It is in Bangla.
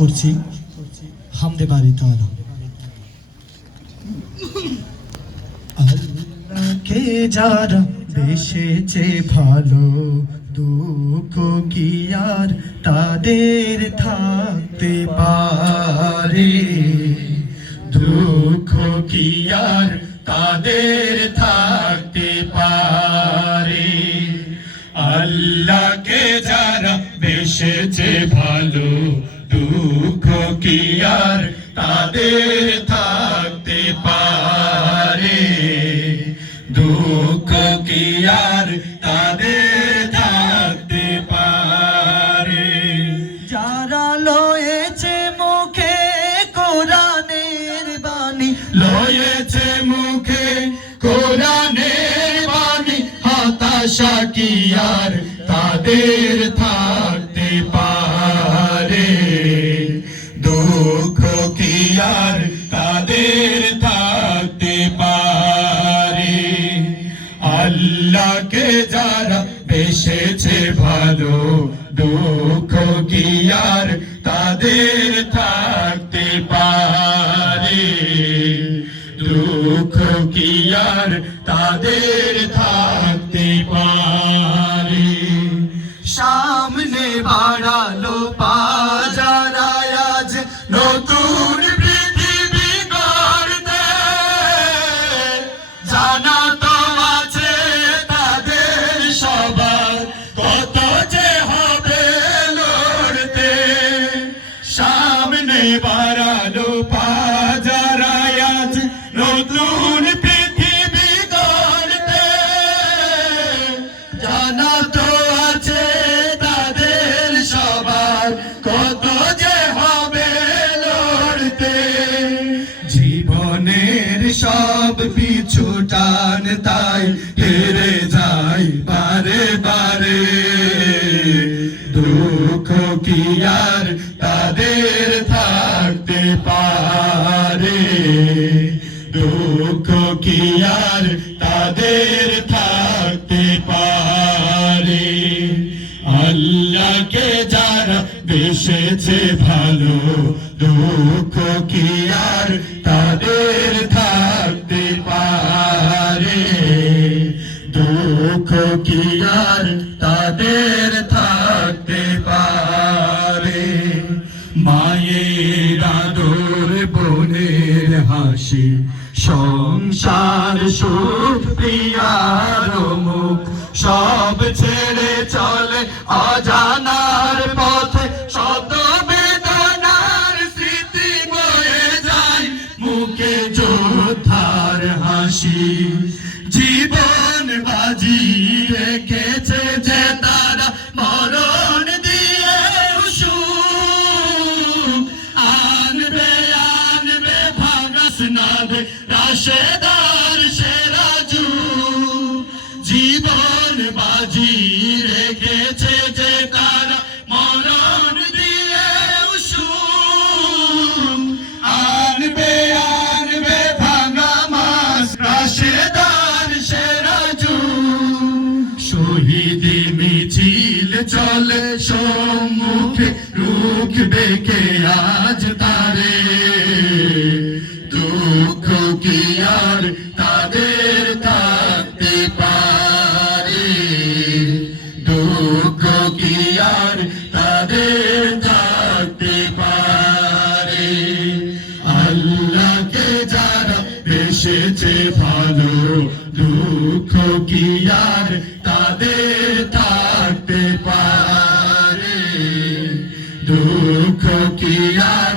করছি হামদে বাড়ি তাআলা। আল্লাহকে যারা বেসেছে ভালো, দুঃখ কি আর তাদের থাকতে পারে, দুঃখ কি আর তাদের থাকতে পারে। আল্লাহকে যারা বেসেছে ভালো, দুঃখ কি আর তাদের থাকতে পারে, দুঃখ কি আর তাদের থাকতে পারে। যারা লয়েছে মুখে কোরআনের বাণী, লয়েছে মুখে কোরআনের বাণী, হতাশা কি আর তাদের থাকতে পারে, দুঃখ কি আর তাদের থাকতে পারে। আল্লাহকে যারা বেসেছে ভালো, দুঃখ কি আর তাদের থাকতে পারে, দুঃখ কি আর তাদের থাকতে পারে। সামনে বাড়ালো পাজারা আজ নতুন পৃথিবী গড়তে, জানা তো আছে তাদের সবার কত যে হবে লড়তে। সামনে বাড়ালো পাজারা আজ নতুন পৃথিবী গড়তে, জানা তো আছে তাদের সবার কত যে হবে লড়তে। জীবনের সব পিছু টান তাই হেরে যায় বারে বারে, দুঃখ কি আর তাদের থাকতে পারে, দুঃখ কি আর তাদের থাকতে পারে। আল্লাহকে যারা বেসেছে ভালো, দুঃখ কি আর তাদের থাকতে পারে, দুঃখ কি আর তাদের থাকতে পারে। মায়ের আদর বোনের হাসি, সংসার সুখ প্রিয়ার মুখ, সব ছেড়ে চলে অজানার পথে, শত বেদনার স্মৃতি বয়ে যায় মুখে যোদ্ধার হাসি। জীবন বাজি রেখেছে যে তারা মরণ দিয়ে সুখ, আনবে আনবে ভাগাস না দে রাশেদার সেরাজু। জীবন বাজি রেখেছে যে তারা মরণ দিয়ে সুখ, আনবে আনবে ভাঙা মাস রাশেদার সেরাজু। শহীদ মিছিল চলে সম্মুখে, রুখবে কে আজ তারে, দুঃখ কি আর তাদের থাকতে পারে, দুঃখ কি আর তাদের থাকতে পারে। আল্লাহকে যারা বেসেছে ভালো, দুঃখ কি আর তাদের থাকতে পারে, দুঃখ কি আর